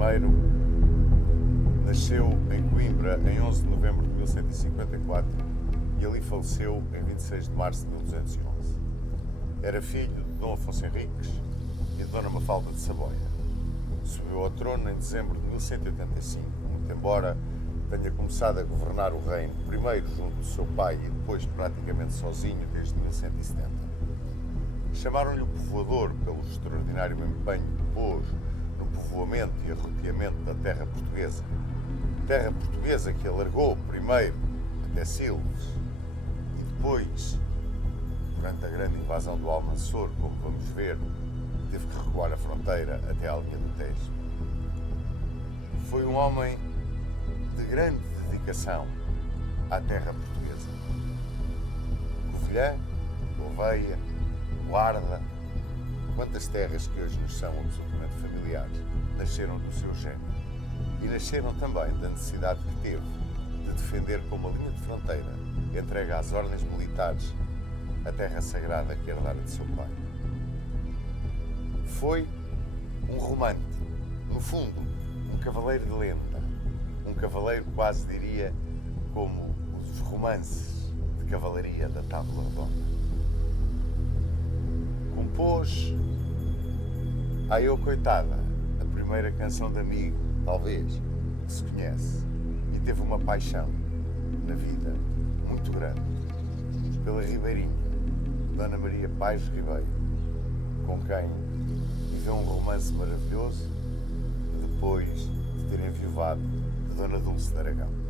I nasceu em Coimbra em 11 de novembro de 1154 e ali faleceu em 26 de março de 1211. Era filho de Dom Afonso Henriques e de Dona Mafalda de Saboia. Subiu ao trono em dezembro de 1185, muito embora tenha começado a governar o reino, primeiro junto do seu pai e depois praticamente sozinho desde 1170. Chamaram-lhe o povoador pelo extraordinário empenho que pôs no povoamento e arroteamento da terra portuguesa que alargou primeiro até Silves e depois, durante a grande invasão do Almanzor, como vamos ver, teve que recuar a fronteira até à linha do Tejo. Foi um homem de grande dedicação à terra portuguesa. Covilhã, Gouveia, Guarda, quantas terras que hoje nos são absolutamente familiares, nasceram do seu gênio. E nasceram também da necessidade que teve de defender como uma linha de fronteira, entregue às ordens militares, a terra sagrada que herdara de seu pai. Foi um romântico, no fundo, um cavaleiro de lenda, um cavaleiro quase diria como os romances de cavalaria da Tábua Redonda. Compôs Ai Eu Coitada, a primeira canção de amigo, talvez, que se conhece, e teve uma paixão na vida muito grande pela ribeirinha, Dona Maria Paes Ribeiro, com quem viveu um romance maravilhoso depois de ter enviuvado de Dona Dulce de Aragão.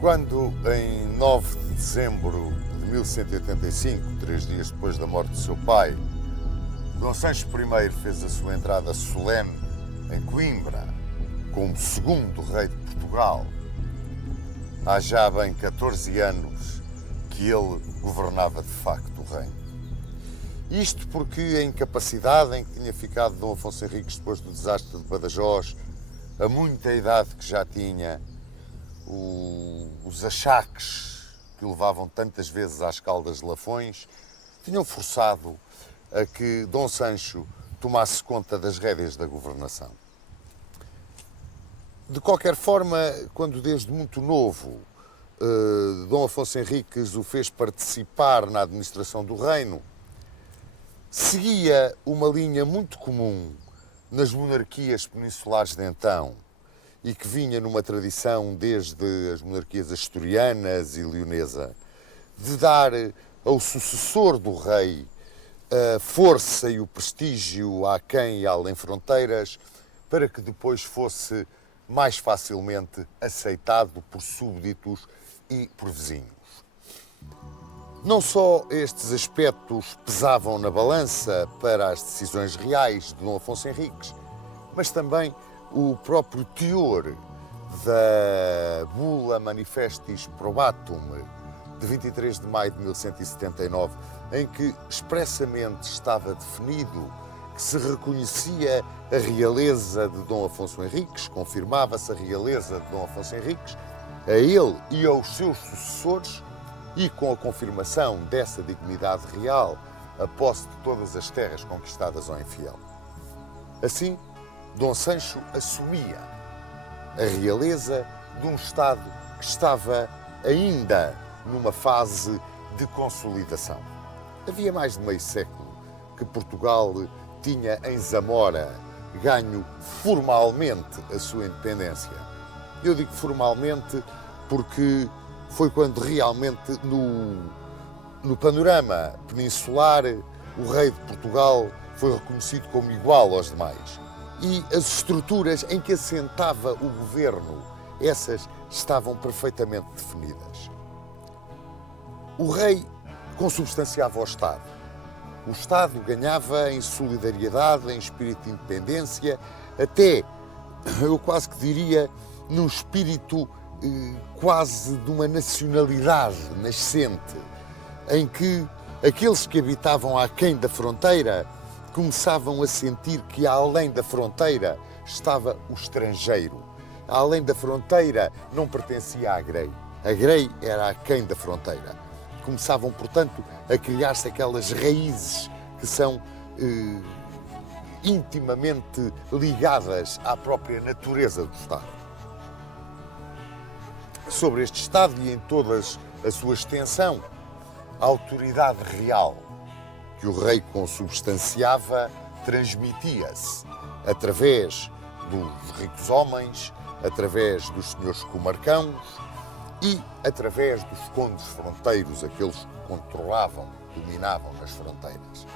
Quando, em 9 de dezembro de 1185, 3 dias depois da morte de seu pai, Dom Sancho I fez a sua entrada solene em Coimbra como segundo rei de Portugal, há já bem 14 anos que ele governava de facto o reino. Isto porque a incapacidade em que tinha ficado Dom Afonso Henriques depois do desastre de Badajoz, a muita idade que já tinha, os achaques que o levavam tantas vezes às Caldas de Lafões, tinham forçado a que Dom Sancho tomasse conta das rédeas da governação. De qualquer forma, quando desde muito novo Dom Afonso Henriques o fez participar na administração do reino, seguia uma linha muito comum nas monarquias peninsulares de então e que vinha numa tradição desde as monarquias asturianas e leonesa, de dar ao sucessor do rei a força e o prestígio àquém e além fronteiras, para que depois fosse mais facilmente aceitado por súbditos e por vizinhos. Não só estes aspectos pesavam na balança para as decisões reais de Dom Afonso Henriques, mas também o próprio teor da Bula Manifestis Probatum, de 23 de maio de 1179, em que expressamente estava definido que se reconhecia a realeza de Dom Afonso Henriques, confirmava-se a realeza de Dom Afonso Henriques, a ele e aos seus sucessores, e com a confirmação dessa dignidade real, a posse de todas as terras conquistadas ao infiel. Assim, Dom Sancho assumia a realeza de um Estado que estava ainda numa fase de consolidação. Havia mais de meio século que Portugal tinha em Zamora ganho formalmente a sua independência. Eu digo formalmente porque foi quando realmente no panorama peninsular o rei de Portugal foi reconhecido como igual aos demais. E as estruturas em que assentava o governo, essas estavam perfeitamente definidas. O rei consubstanciava o Estado. O Estado ganhava em solidariedade, em espírito de independência, até, eu quase que diria, num espírito quase de uma nacionalidade nascente, em que aqueles que habitavam aquém da fronteira começavam a sentir que além da fronteira estava o estrangeiro. Além da fronteira não pertencia à Grei. A Grei era aquém da fronteira. Começavam, portanto, a criar-se aquelas raízes que são intimamente ligadas à própria natureza do Estado. Sobre este Estado e em toda a sua extensão, a autoridade real que o rei consubstanciava transmitia-se através dos ricos homens, através dos senhores comarcãos e através dos condes fronteiros, aqueles que controlavam, dominavam nas fronteiras.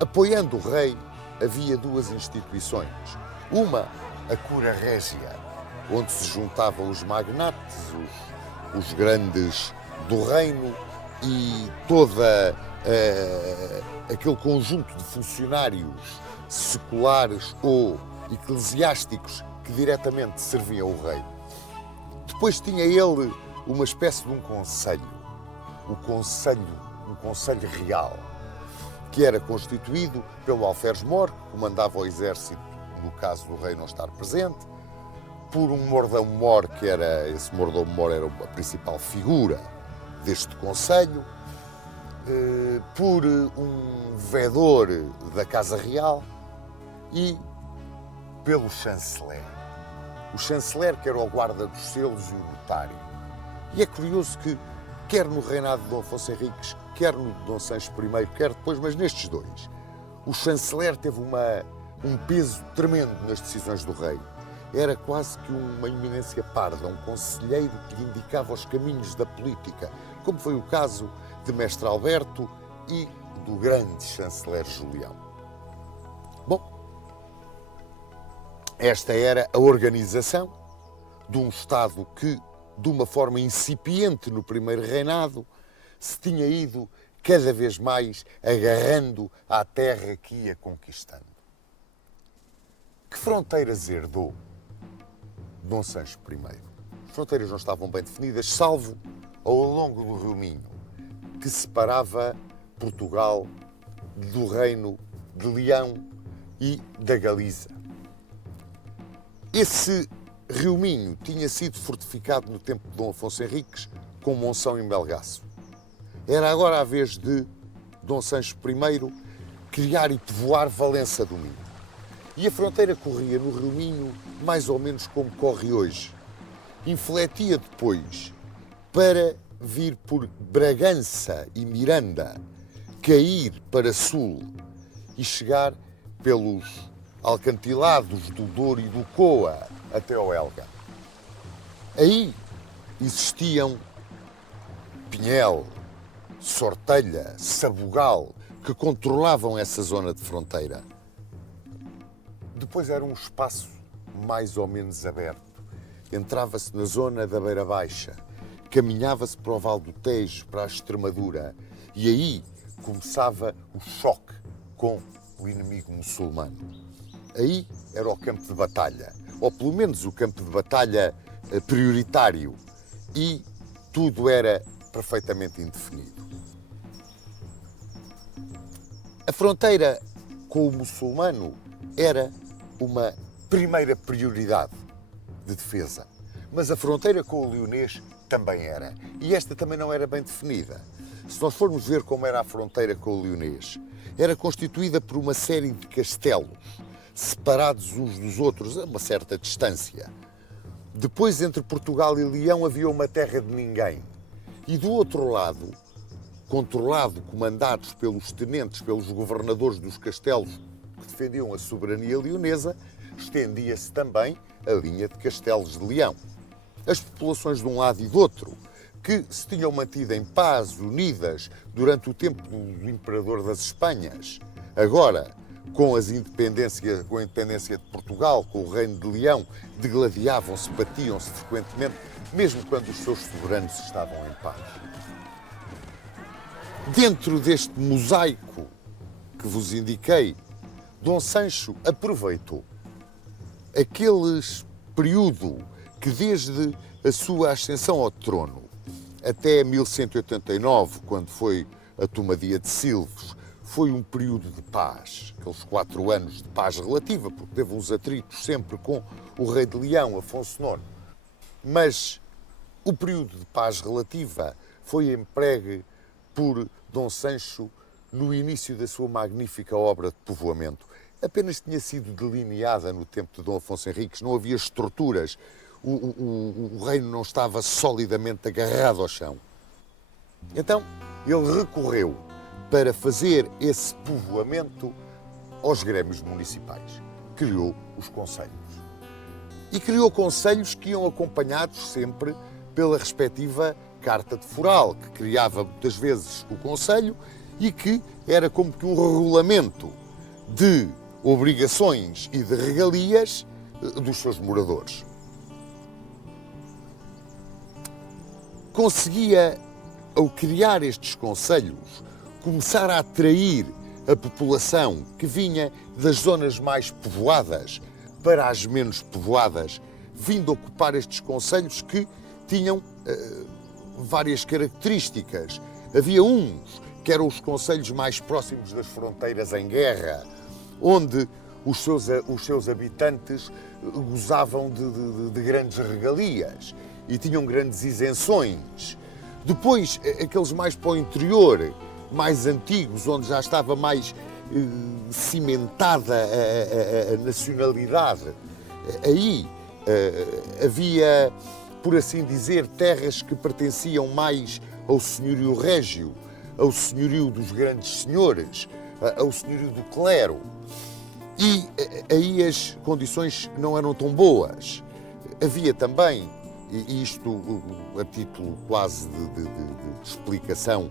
Apoiando o rei, havia duas instituições. Uma, a Cura Régia, onde se juntavam os magnates, os grandes do reino e toda aquele conjunto de funcionários seculares ou eclesiásticos que diretamente serviam o rei. Depois tinha ele uma espécie de um conselho, um conselho real, que era constituído pelo alferes-mor, que comandava o exército no caso do rei não estar presente, por um mordomo-mor, esse mordomo-mor era a principal figura deste conselho, por um vedor da Casa Real e pelo chanceler. O chanceler que era o guarda dos selos e o notário. E é curioso que, quer no reinado de Dom Afonso Henriques, quer no de Dom Sancho I, quer depois, mas nestes dois, o chanceler teve um peso tremendo nas decisões do rei. Era quase que uma eminência parda, um conselheiro que lhe indicava os caminhos da política, como foi o caso de Mestre Alberto e do grande chanceler Julião. Bom, esta era a organização de um Estado que, de uma forma incipiente no primeiro reinado, se tinha ido cada vez mais agarrando à terra que ia conquistando. Que fronteiras herdou Dom Sancho I? As fronteiras não estavam bem definidas, salvo ao longo do Rio Minho, que separava Portugal do reino de Leão e da Galiza. Esse Rio Minho tinha sido fortificado no tempo de Dom Afonso Henriques com Monção e Melgaço. Era agora a vez de Dom Sancho I criar e povoar Valença do Minho. E a fronteira corria no Rio Minho mais ou menos como corre hoje. infletia depois para vir por Bragança e Miranda, cair para sul e chegar pelos alcantilados do Douro e do Coa até ao Elga. Aí existiam Pinhel, Sortelha, Sabugal, que controlavam essa zona de fronteira. Depois era um espaço mais ou menos aberto. Entrava-se na zona da Beira Baixa, caminhava-se para o Val do Tejo, para a Extremadura, e aí começava o choque com o inimigo muçulmano. Aí era o campo de batalha, ou pelo menos o campo de batalha prioritário, e tudo era perfeitamente indefinido. A fronteira com o muçulmano era uma primeira prioridade de defesa, mas a fronteira com o leonês também era, e esta também não era bem definida. Se nós formos ver como era a fronteira com o leonês, era constituída por uma série de castelos, separados uns dos outros a uma certa distância. Depois, entre Portugal e Leão, havia uma terra de ninguém. E do outro lado, controlado, comandados pelos tenentes, pelos governadores dos castelos que defendiam a soberania leonesa, estendia-se também a linha de castelos de Leão. As populações de um lado e do outro, que se tinham mantido em paz, unidas, durante o tempo do Imperador das Espanhas. Agora, com a independência de Portugal, com o Reino de Leão, degladiavam-se, batiam-se frequentemente, mesmo quando os seus soberanos estavam em paz. Dentro deste mosaico que vos indiquei, Dom Sancho aproveitou aquele período que, desde a sua ascensão ao trono até 1189, quando foi a tomadia de Silves, foi um período de paz, aqueles 4 anos de paz relativa, porque teve uns atritos sempre com o rei de Leão, Afonso IX. Mas o período de paz relativa foi empregue por Dom Sancho no início da sua magnífica obra de povoamento. Apenas tinha sido delineada no tempo de Dom Afonso Henriques, não havia estruturas, o reino não estava solidamente agarrado ao chão. Então, ele recorreu para fazer esse povoamento aos grêmios municipais. Criou os concelhos. E criou concelhos que iam acompanhados sempre pela respectiva carta de foral, que criava muitas vezes o concelho e que era como que um regulamento de obrigações e de regalias dos seus moradores. Conseguia, ao criar estes concelhos, começar a atrair a população que vinha das zonas mais povoadas para as menos povoadas, vindo ocupar estes concelhos que tinham várias características. Havia uns que eram os concelhos mais próximos das fronteiras em guerra, onde os seus habitantes gozavam de grandes regalias e tinham grandes isenções. Depois, aqueles mais para o interior, mais antigos, onde já estava mais cimentada a nacionalidade. Aí havia, por assim dizer, terras que pertenciam mais ao senhorio régio, ao senhorio dos grandes senhores, ao senhorio do clero. E aí as condições não eram tão boas. Havia também, e isto a título quase de explicação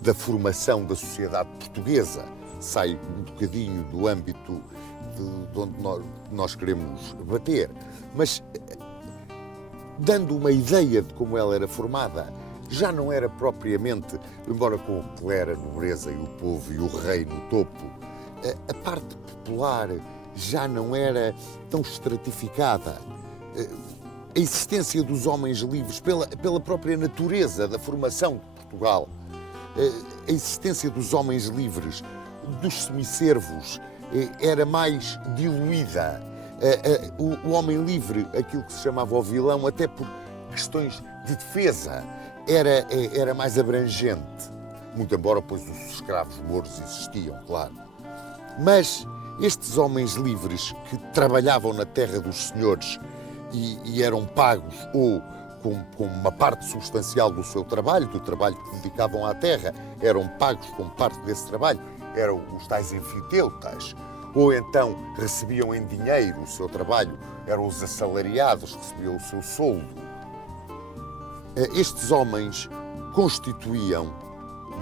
da formação da sociedade portuguesa, sai um bocadinho do âmbito de onde nós queremos bater, mas dando uma ideia de como ela era formada, já não era propriamente, embora com o clero, a nobreza e o povo e o rei no topo, a parte popular já não era tão estratificada. A existência dos homens livres, pela própria natureza da formação de Portugal, a existência dos homens livres, dos semiservos, era mais diluída. O homem livre, aquilo que se chamava o vilão, até por questões de defesa, era mais abrangente. Muito embora, pois, os escravos mouros existiam, claro. Mas estes homens livres que trabalhavam na terra dos senhores e eram pagos ou com uma parte substancial do seu trabalho, do trabalho que dedicavam à terra, eram pagos com parte desse trabalho, eram os tais enfiteutas, ou então recebiam em dinheiro o seu trabalho, eram os assalariados, recebiam o seu soldo. Estes homens constituíam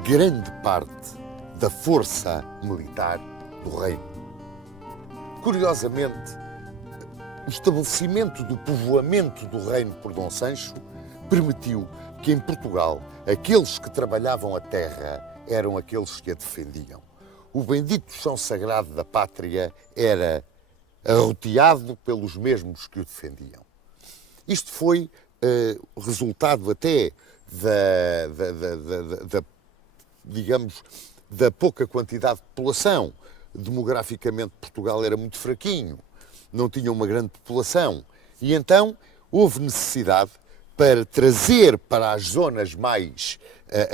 grande parte da força militar do reino. Curiosamente, o estabelecimento do povoamento do reino por Dom Sancho permitiu que em Portugal aqueles que trabalhavam a terra eram aqueles que a defendiam. O bendito chão sagrado da pátria era arroteado pelos mesmos que o defendiam. Isto foi resultado até digamos, da pouca quantidade de população. Demograficamente, Portugal era muito fraquinho, não tinha uma grande população. E então houve necessidade para trazer para as zonas mais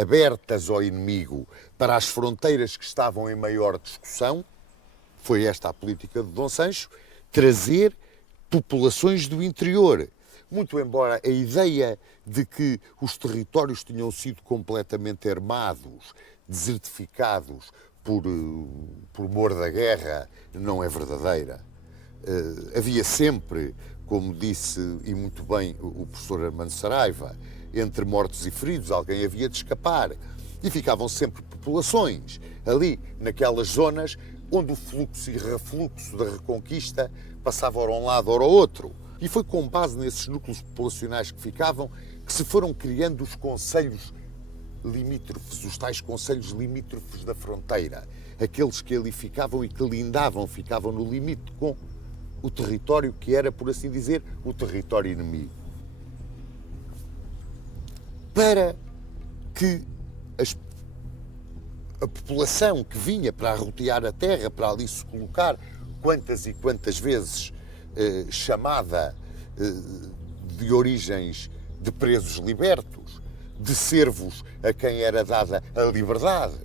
abertas ao inimigo, para as fronteiras que estavam em maior discussão, foi esta a política de Dom Sancho, trazer populações do interior. Muito embora a ideia de que os territórios tinham sido completamente armados, desertificados por mor da guerra, não é verdadeira. Havia sempre, como disse e muito bem o professor Armando Saraiva, entre mortos e feridos alguém havia de escapar. E ficavam sempre populações ali, naquelas zonas onde o fluxo e refluxo da Reconquista passava ora a um lado, ora ao outro. E foi com base nesses núcleos populacionais que ficavam que se foram criando os concelhos limítrofes, os tais concelhos limítrofes da fronteira, aqueles que ali ficavam e que lindavam, ficavam no limite com o território que era, por assim dizer, o território inimigo. Para que a população que vinha para arrotear a terra, para ali se colocar, quantas e quantas vezes chamada de origens de presos libertos, de servos a quem era dada a liberdade,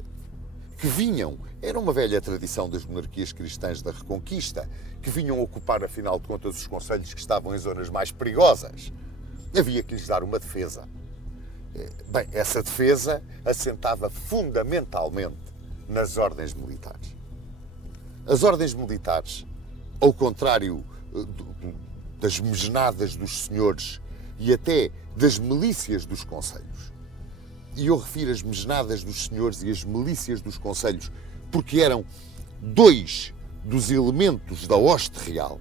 que vinham, era uma velha tradição das monarquias cristãs da Reconquista, que vinham ocupar, afinal de contas, os concelhos que estavam em zonas mais perigosas. Havia que lhes dar uma defesa. Bem, essa defesa assentava fundamentalmente nas ordens militares. As ordens militares, ao contrário das mesnadas dos senhores e até das milícias dos concelhos, e eu refiro as mesnadas dos senhores e as milícias dos concelhos porque eram dois dos elementos da hoste real,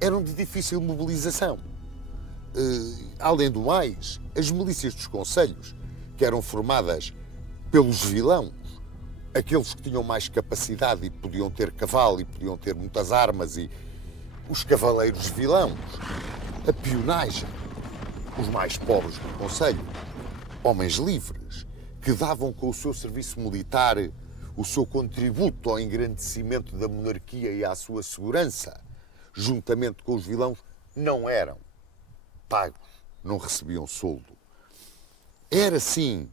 eram de difícil mobilização. Além do mais, as milícias dos concelhos, que eram formadas pelos vilãos, aqueles que tinham mais capacidade e podiam ter cavalo e podiam ter muitas armas, e os cavaleiros vilãos, a peonagem, os mais pobres do concelho, homens livres, que davam com o seu serviço militar o seu contributo ao engrandecimento da monarquia e à sua segurança, juntamente com os vilãos, não eram pagos, não recebiam soldo. Era, sim,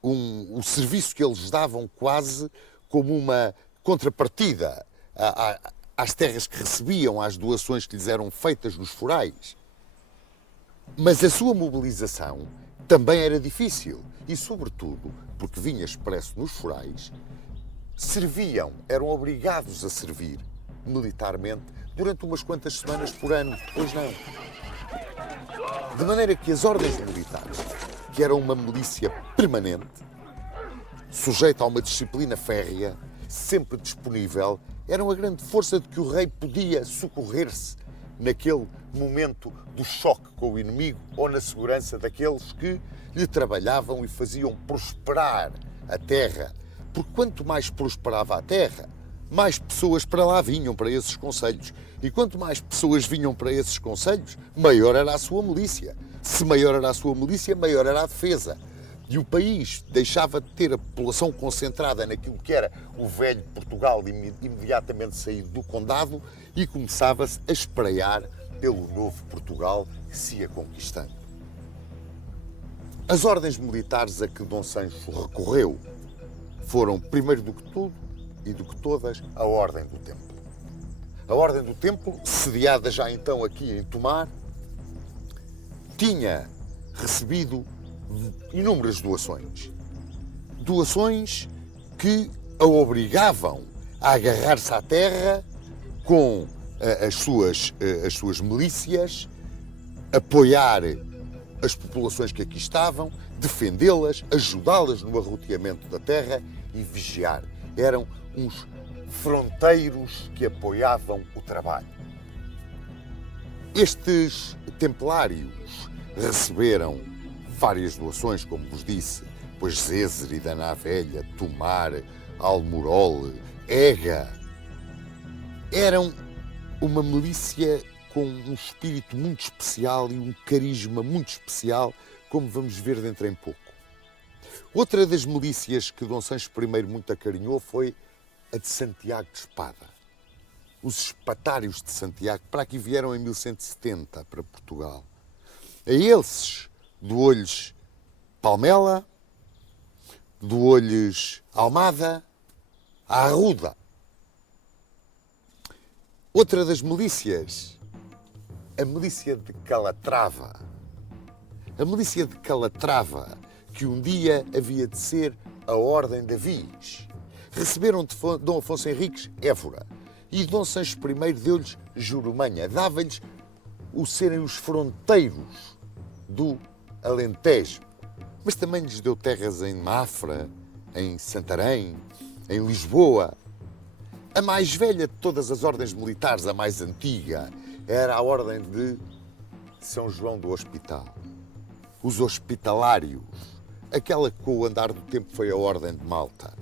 o serviço que eles davam quase como uma contrapartida às terras que recebiam, às doações que lhes eram feitas nos forais. Mas a sua mobilização também era difícil e, sobretudo, porque vinha expresso nos forais, serviam, eram obrigados a servir militarmente durante umas quantas semanas por ano, pois não. De maneira que as ordens militares, que eram uma milícia permanente, sujeita a uma disciplina férrea, sempre disponível, eram a grande força de que o rei podia socorrer-se naquele momento do choque com o inimigo ou na segurança daqueles que lhe trabalhavam e faziam prosperar a terra. Porque quanto mais prosperava a terra, mais pessoas para lá vinham, para esses concelhos. E quanto mais pessoas vinham para esses concelhos, maior era a sua milícia. Se maior era a sua milícia, maior era a defesa. E o país deixava de ter a população concentrada naquilo que era o velho Portugal imediatamente saído do condado e começava-se a espraiar pelo novo Portugal que se ia conquistando. As ordens militares a que Dom Sancho recorreu foram, primeiro do que tudo e do que todas, a Ordem do Templo. A Ordem do Templo, sediada já então aqui em Tomar, tinha recebido inúmeras doações. Doações que a obrigavam a agarrar-se à terra com as suas milícias, apoiar as populações que aqui estavam, defendê-las, ajudá-las no arroteamento da terra e vigiar. Eram uns fronteiros que apoiavam o trabalho. Estes templários receberam várias doações, como vos disse, pois Zézer e Daná Velha, Tomar, Almorol, Ega. Eram uma milícia com um espírito muito especial e um carisma muito especial, como vamos ver dentro em pouco. Outra das milícias que Dom Sancho I muito acarinhou foi a de Santiago de Espada. Os espatários de Santiago para aqui vieram em 1170 para Portugal. A eles doou-lhes Palmela, doou-lhes Almada, a Arruda. Outra das milícias, a milícia de Calatrava. A milícia de Calatrava, que um dia havia de ser a Ordem da Viz. Receberam de Dom Afonso Henriques Évora e Dom Sancho I deu-lhes Jurumanha, dava-lhes o serem os fronteiros do Alentejo. Mas também lhes deu terras em Mafra, em Santarém, em Lisboa. A mais velha de todas as ordens militares, a mais antiga, era a Ordem de São João do Hospital. Os hospitalários, aquela que com o andar do tempo foi a Ordem de Malta.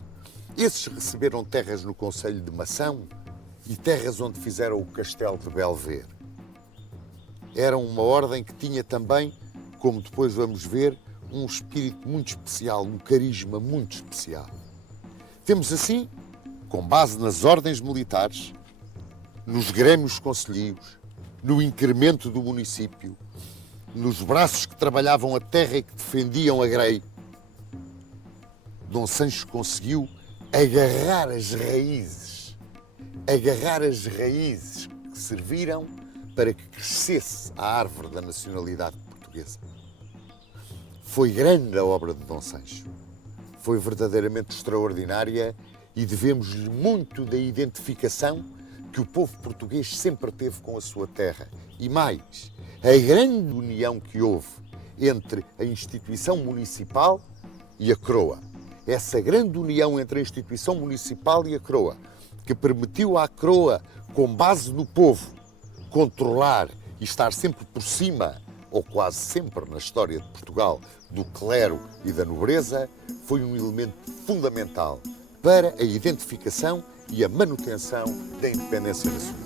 Esses receberam terras no concelho de Mação e terras onde fizeram o castelo de Belver. Eram uma ordem que tinha também, como depois vamos ver, um espírito muito especial, um carisma muito especial. Temos assim, com base nas ordens militares, nos grêmios concelhios, no incremento do município, nos braços que trabalhavam a terra e que defendiam a grei, Dom Sancho conseguiu agarrar as raízes que serviram para que crescesse a árvore da nacionalidade portuguesa. Foi grande a obra de Dom Sancho. Foi verdadeiramente extraordinária e devemos-lhe muito da identificação que o povo português sempre teve com a sua terra. E mais, a grande união que houve entre a instituição municipal e a coroa. Essa grande união entre a instituição municipal e a coroa, que permitiu à coroa, com base no povo, controlar e estar sempre por cima, ou quase sempre na história de Portugal, do clero e da nobreza, foi um elemento fundamental para a identificação e a manutenção da independência nacional.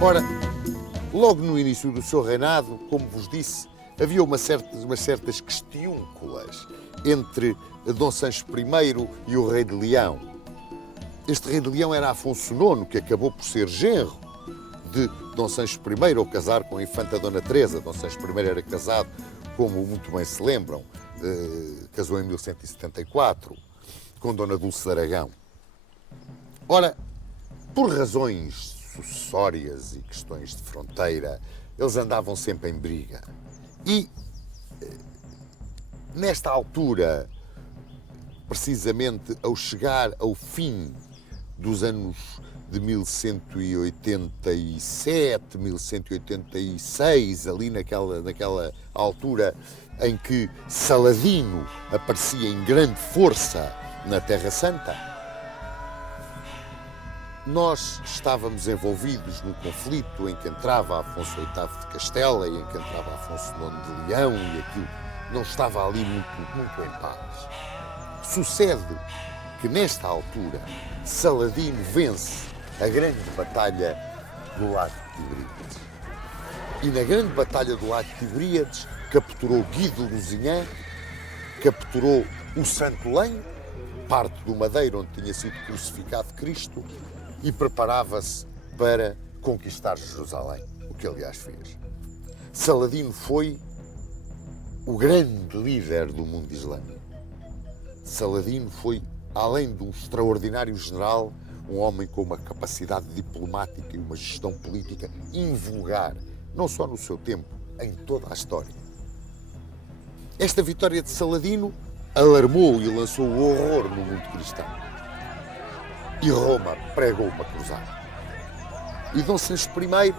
Ora, logo no início do seu reinado, como vos disse, havia umas certas questiúnculas entre Dom Sancho I e o rei de Leão. Este rei de Leão era Afonso IX, que acabou por ser genro de Dom Sancho I, ao casar com a infanta Dona Teresa. Dom Sancho I era casado, como muito bem se lembram, casou em 1174, com Dona Dulce de Aragão. Ora, por razões sucessórias e questões de fronteira, eles andavam sempre em briga. E, nesta altura, precisamente ao chegar ao fim dos anos de 1187, 1186, ali naquela altura em que Saladino aparecia em grande força na Terra Santa. Nós estávamos envolvidos num conflito em que entrava Afonso VIII de Castela e em que entrava Afonso IX de Leão e aquilo não estava ali muito em paz. Sucede que nesta altura Saladino vence a grande batalha do Lago de Tiberíades. E na grande batalha do Lago de Tiberíades capturou Guido Lusignan, capturou o Santo Lenho, parte do madeiro onde tinha sido crucificado Cristo, e preparava-se para conquistar Jerusalém, o que aliás fez. Saladino foi o grande líder do mundo islâmico. Saladino foi, além de um extraordinário general, um homem com uma capacidade diplomática e uma gestão política invulgar, não só no seu tempo, em toda a história. Esta vitória de Saladino alarmou e lançou o horror no mundo cristão. E Roma pregou uma cruzada. E Dom Sancho I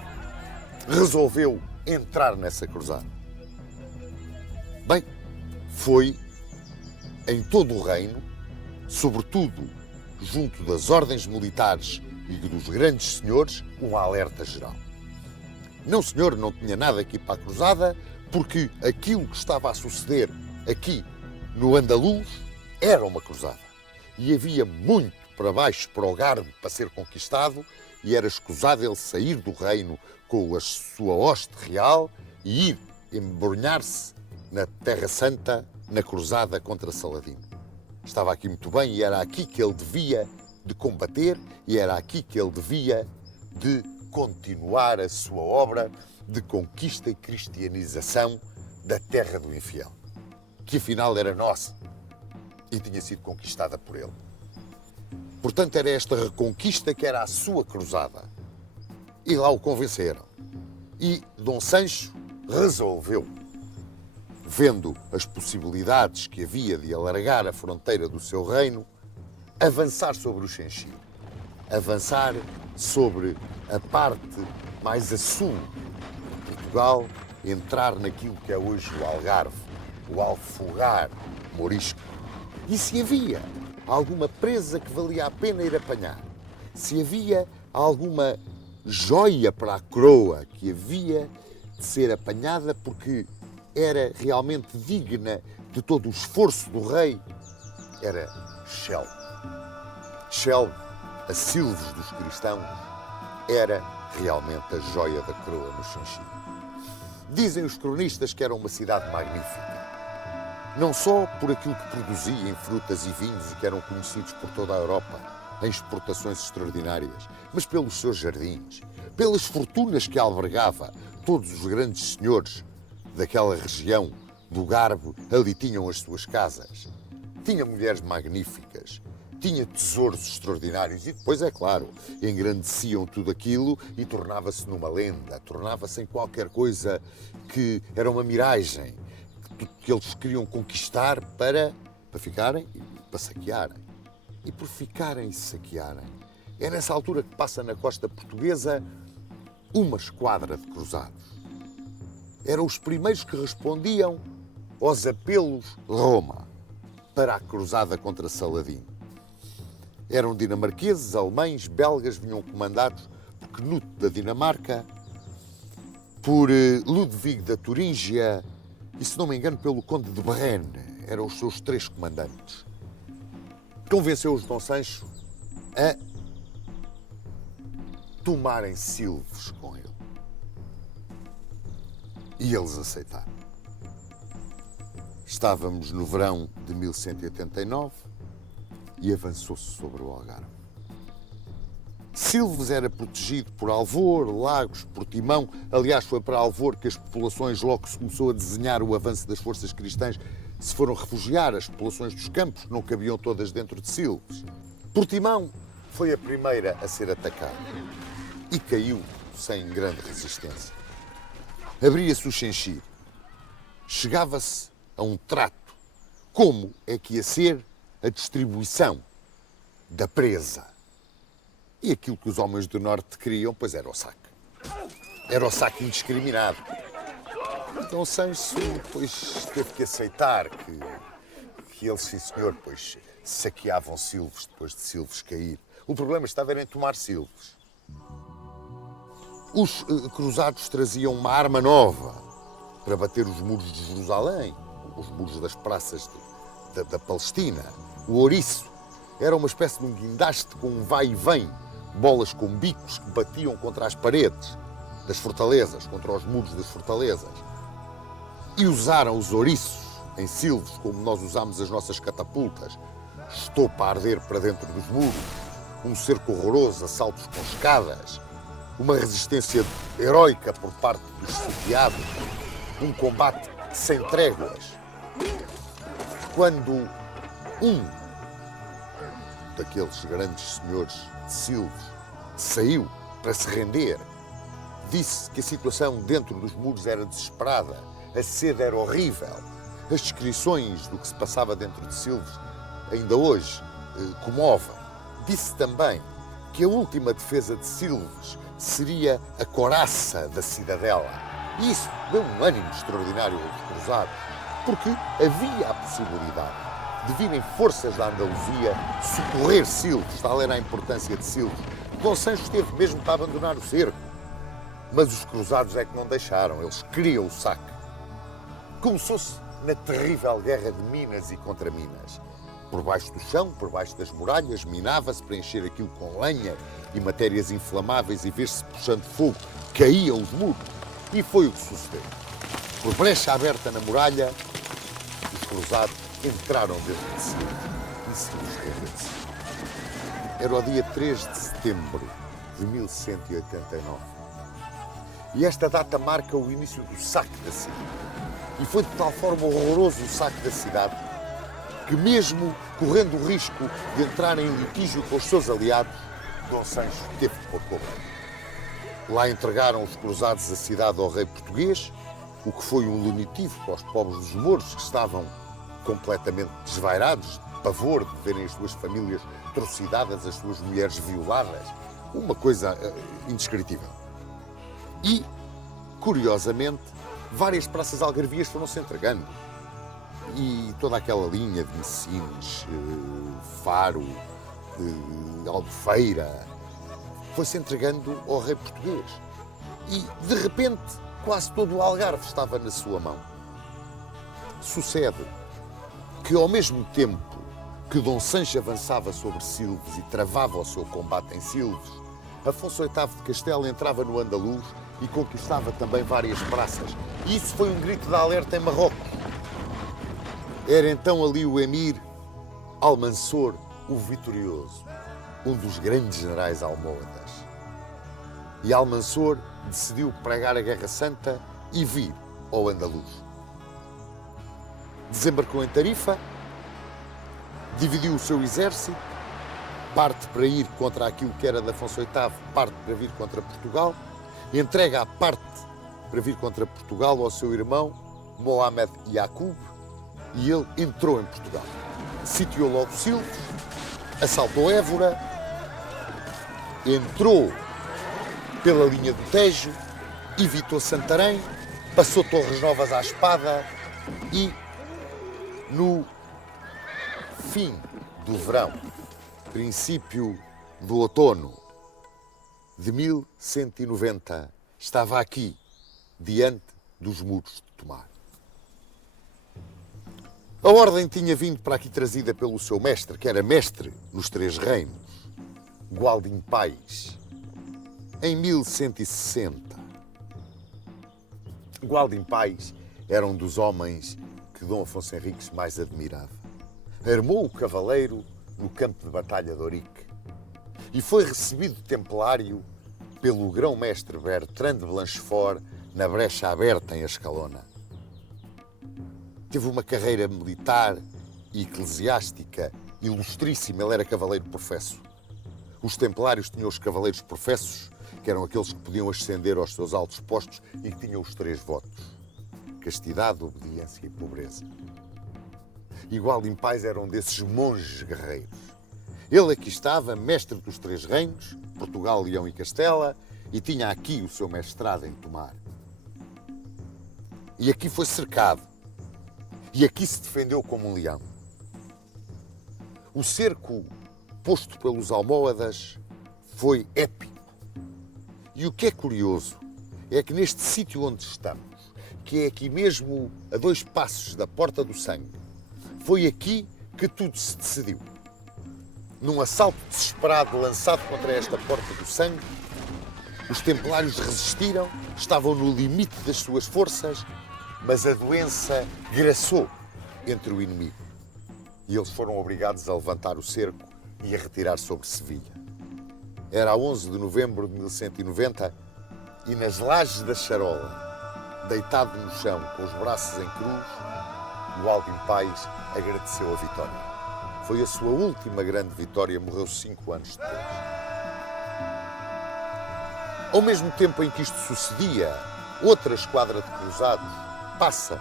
resolveu entrar nessa cruzada. Bem, foi em todo o reino, sobretudo junto das ordens militares e dos grandes senhores, um alerta geral. Não, senhor, não tinha nada aqui para a cruzada, porque aquilo que estava a suceder aqui no Andaluz era uma cruzada. E havia muito para baixo, para o Algarve, para ser conquistado, e era escusado ele sair do reino com a sua hoste real e ir embrunhar-se na Terra Santa, na cruzada contra Saladino. Estava aqui muito bem e era aqui que ele devia de combater e era aqui que ele devia de continuar a sua obra de conquista e cristianização da terra do infiel, que afinal era nossa e tinha sido conquistada por ele. Portanto, era esta reconquista que era a sua cruzada. E lá o convenceram. E Dom Sancho resolveu, vendo as possibilidades que havia de alargar a fronteira do seu reino, avançar sobre o Xenchim, avançar sobre a parte mais a sul de Portugal, entrar naquilo que é hoje o Algarve, o Alfogar Morisco. E se havia alguma presa que valia a pena ir apanhar, se havia alguma joia para a coroa que havia de ser apanhada porque era realmente digna de todo o esforço do rei, era Chelbe. Chelbe, a Silves dos cristãos, era realmente a joia da coroa no Xanxim. Dizem os cronistas que era uma cidade magnífica. Não só por aquilo que produzia em frutas e vinhos e que eram conhecidos por toda a Europa, em exportações extraordinárias, mas pelos seus jardins, pelas fortunas que albergava. Todos os grandes senhores daquela região do Garbo ali tinham as suas casas. Tinha mulheres magníficas, tinha tesouros extraordinários e depois, é claro, engrandeciam tudo aquilo e tornava-se numa lenda, tornava-se em qualquer coisa que era uma miragem, que eles queriam conquistar para ficarem e para saquearem. E por ficarem e saquearem, é nessa altura que passa na costa portuguesa uma esquadra de cruzados. Eram os primeiros que respondiam aos apelos de Roma para a cruzada contra Saladino. Eram dinamarqueses, alemães, belgas, vinham comandados por Knut da Dinamarca, por Ludwig da Turíngia e, se não me engano, pelo Conde de Brenne. Eram os seus três comandantes. Convenceu-os Dom Sancho a tomarem Silves com ele. E eles aceitaram. Estávamos no verão de 1189 e avançou-se sobre o Algarve. Silves era protegido por Alvor, Lagos, Portimão. Aliás, foi para Alvor que as populações, logo que se começou a desenhar o avanço das forças cristãs, se foram refugiar. As populações dos campos não cabiam todas dentro de Silves. Portimão foi a primeira a ser atacada e caiu sem grande resistência. Abria-se o Xenchir. Chegava-se a um trato. Como é que ia ser a distribuição da presa? E aquilo que os homens do Norte queriam, pois era o saque. Era o saque indiscriminado. Então Sancho, pois, teve que aceitar que que eles, sim senhor, pois saqueavam Silves depois de Silves cair. O problema estava em tomar Silves. Os cruzados traziam uma arma nova para bater os muros de Jerusalém, os muros das praças da Palestina. O ouriço era uma espécie de um guindaste com um vai e vem, bolas com bicos que batiam contra as paredes das fortalezas, contra os muros das fortalezas. E usaram os ouriços em Silves, como nós usamos as nossas catapultas, estopa a arder para dentro dos muros, um cerco horroroso, assaltos com escadas, uma resistência heroica por parte dos sitiados, um combate sem tréguas. Quando um daqueles grandes senhores de Silves saiu para se render, disse que a situação dentro dos muros era desesperada, a sede era horrível. As descrições do que se passava dentro de Silves ainda hoje comovem. Disse também que a última defesa de Silves seria a coraça da cidadela. E isso deu um ânimo extraordinário aos cruzados, porque havia a possibilidade de virem forças da Andaluzia socorrer Silves, tal era a importância de Silves. Dom Sancho esteve mesmo para abandonar o cerco, mas os cruzados é que não deixaram, eles queriam o saque. Começou-se na terrível guerra de Minas e contra Minas. Por baixo do chão, por baixo das muralhas, minava-se para encher aquilo com lenha e matérias inflamáveis e ver-se puxando fogo, caíam os muros. E foi o que sucedeu. Por brecha aberta na muralha, os cruzados entraram dentro de Silves e Silves rendeu-se. Era o dia 3 de setembro de 1189. E esta data marca o início do saque da cidade. E foi de tal forma horroroso o saque da cidade que, mesmo correndo o risco de entrar em litígio com os seus aliados, Dom Sancho teve que pôr cobra. Lá entregaram os cruzados a cidade ao rei português, o que foi um lenitivo para os pobres dos mouros, que estavam completamente desvairados, de pavor de verem as suas famílias trucidadas, as suas mulheres violadas. Uma coisa indescritível. E, curiosamente, várias praças algarvias foram-se entregando. E toda aquela linha de Messines, Faro, Albufeira, foi-se entregando ao rei português. E, de repente, quase todo o Algarve estava na sua mão. Sucede que, ao mesmo tempo que Dom Sancho avançava sobre Silves e travava o seu combate em Silves, Afonso VIII de Castela entrava no Andaluz e conquistava também várias praças. E isso foi um grito de alerta em Marrocos. Era então ali o emir Almansor, o Vitorioso, um dos grandes generais almohadas. E Almansor decidiu pregar a Guerra Santa e vir ao Andaluz. Desembarcou em Tarifa, dividiu o seu exército, parte para ir contra aquilo que era de Afonso VIII, parte para vir contra Portugal, entrega a parte para vir contra Portugal ao seu irmão Mohamed Yacoub, e ele entrou em Portugal. Sitiou logo Silves, assaltou Évora, entrou pela linha do Tejo, evitou Santarém, passou Torres Novas à espada e, no fim do verão, princípio do outono de 1190, estava aqui, diante dos muros de Tomar. A ordem tinha vindo para aqui trazida pelo seu mestre, que era mestre nos Três Reinos, Gualdim Pais, em 1160. Gualdim Pais era um dos homens que Dom Afonso Henriques mais admirava. Armou o cavaleiro no campo de batalha de Ourique e foi recebido templário pelo grão-mestre Bertrand de Blanchefort na brecha aberta em Ascalona. Teve uma carreira militar e eclesiástica ilustríssima. Ele era cavaleiro professo. Os templários tinham os cavaleiros professos, que eram aqueles que podiam ascender aos seus altos postos e que tinham os 3 votos: castidade, obediência e pobreza. E Gualdim Pais era um desses monges guerreiros. Ele aqui estava, mestre dos 3 reinos, Portugal, Leão e Castela, e tinha aqui o seu mestrado em Tomar. E aqui foi cercado. E aqui se defendeu como um leão. O cerco posto pelos almohadas foi épico. E o que é curioso é que neste sítio onde estamos, que é aqui mesmo a 2 passos da Porta do Sangue, foi aqui que tudo se decidiu. Num assalto desesperado lançado contra esta Porta do Sangue, os templários resistiram, estavam no limite das suas forças, mas a doença graçou entre o inimigo. E eles foram obrigados a levantar o cerco e a retirar sobre Sevilha. Era a 11 de novembro de 1190 e nas lajes da charola, deitado no chão com os braços em cruz, o Alvim Pais agradeceu a vitória. Foi a sua última grande vitória, morreu 5 anos depois. Ao mesmo tempo em que isto sucedia, outra esquadra de cruzados passa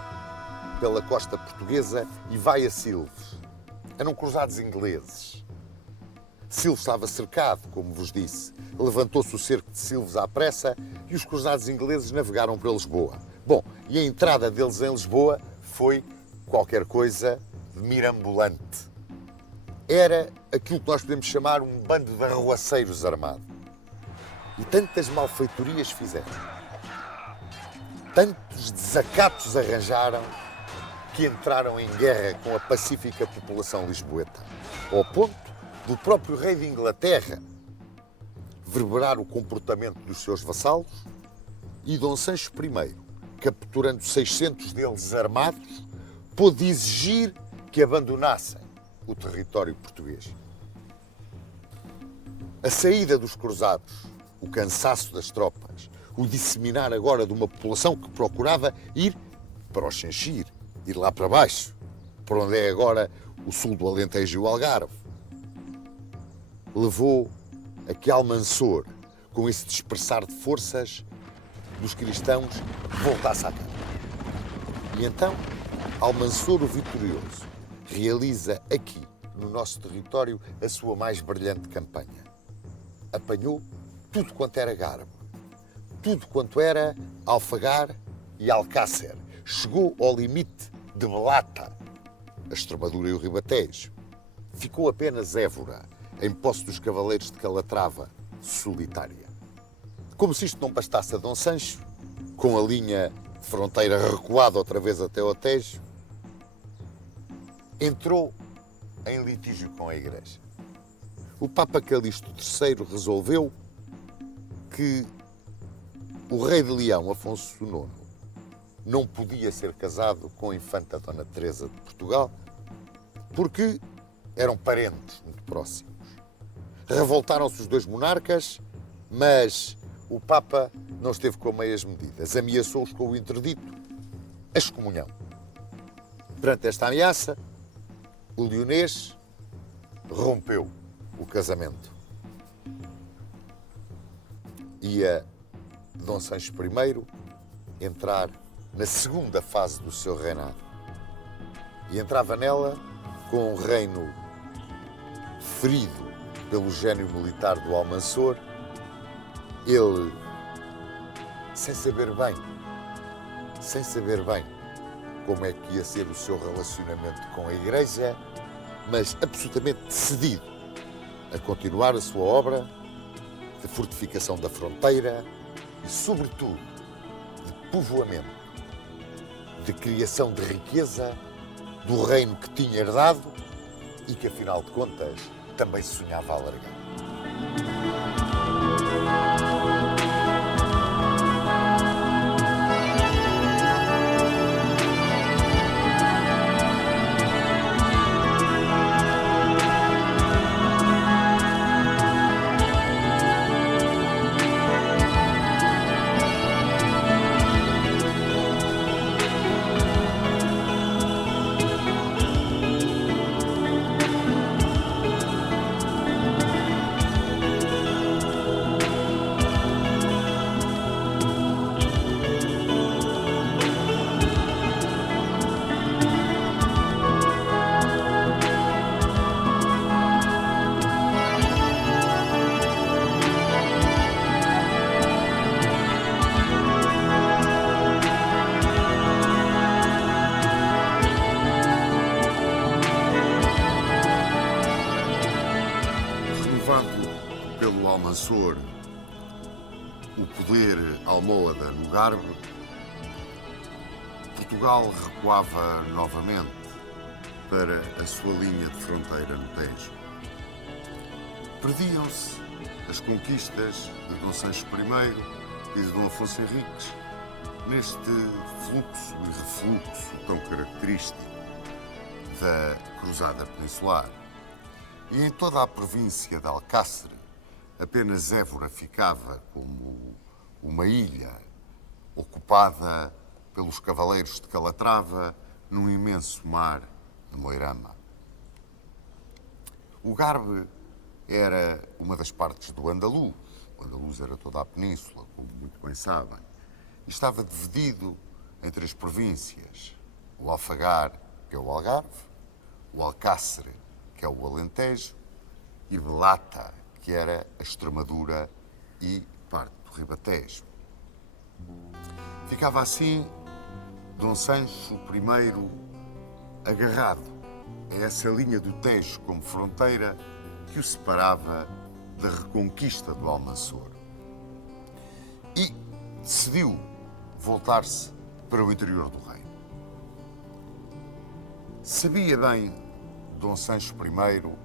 pela costa portuguesa e vai a Silves. Eram cruzados ingleses. Silves estava cercado, como vos disse. Levantou-se o cerco de Silves à pressa e os cruzados ingleses navegaram para Lisboa. Bom, e a entrada deles em Lisboa foi qualquer coisa de mirabolante. Era aquilo que nós podemos chamar um bando de arruaceiros armado. E tantas malfeitorias fizeram, tantos desacatos arranjaram, que entraram em guerra com a pacífica população lisboeta, ao ponto do próprio rei de Inglaterra verberar o comportamento dos seus vassalos e Dom Sancho I, capturando 600 deles armados, pôde exigir que abandonassem o território português. A saída dos cruzados, o cansaço das tropas, o disseminar agora de uma população que procurava ir para o Xanxir, ir lá para baixo, para onde é agora o sul do Alentejo e o Algarve, levou a que Almansor, com esse dispersar de forças dos cristãos, voltasse à casa. E então, Almansor o Vitorioso realiza aqui, no nosso território, a sua mais brilhante campanha. Apanhou tudo quanto era Garbo, tudo quanto era Alfagar e Alcácer. Chegou ao limite de Belata, a Extremadura e o Ribatejo. Ficou apenas Évora, em posse dos cavaleiros de Calatrava, solitária. Como se isto não bastasse a Dom Sancho, com a linha de fronteira recuada outra vez até ao Tejo, entrou em litígio com a Igreja. O Papa Calixto III resolveu que o rei de Leão, Afonso IX, não podia ser casado com a infanta Dona Teresa de Portugal porque eram parentes muito próximos. Revoltaram-se os 2 monarcas, mas o Papa não esteve com meias medidas. Ameaçou-os com o interdito, a excomunhão. Perante esta ameaça, o leonês rompeu o casamento. Ia Dom Sancho I entrar na segunda fase do seu reinado. E entrava nela com um reino ferido pelo gênio militar do Almansor. Ele, sem saber bem como é que ia ser o seu relacionamento com a Igreja, mas absolutamente decidido a continuar a sua obra de fortificação da fronteira e, sobretudo, de povoamento, de criação de riqueza do reino que tinha herdado e que, afinal de contas, também sonhava alargar. Almanzor o poder almohade no Garbe, Portugal recuava novamente para a sua linha de fronteira no Tejo. Perdiam-se as conquistas de Dom Sancho I e de Dom Afonso Henriques neste fluxo e refluxo tão característico da Cruzada Peninsular. E em toda a província de Alcácer, apenas Évora ficava como uma ilha ocupada pelos cavaleiros de Calatrava num imenso mar de Moirama. O Garbe era uma das partes do Andaluz. O Andaluz era toda a península, como muito bem sabem, e estava dividido em três províncias: o Alfagar, que é o Algarve, o Alcácer, que é o Alentejo, e Belata, que era a Extremadura e parte do Ribatejo. Ficava assim Dom Sancho I agarrado a essa linha do Tejo como fronteira que o separava da reconquista do Almanzor. E decidiu voltar-se para o interior do reino. Sabia bem Dom Sancho I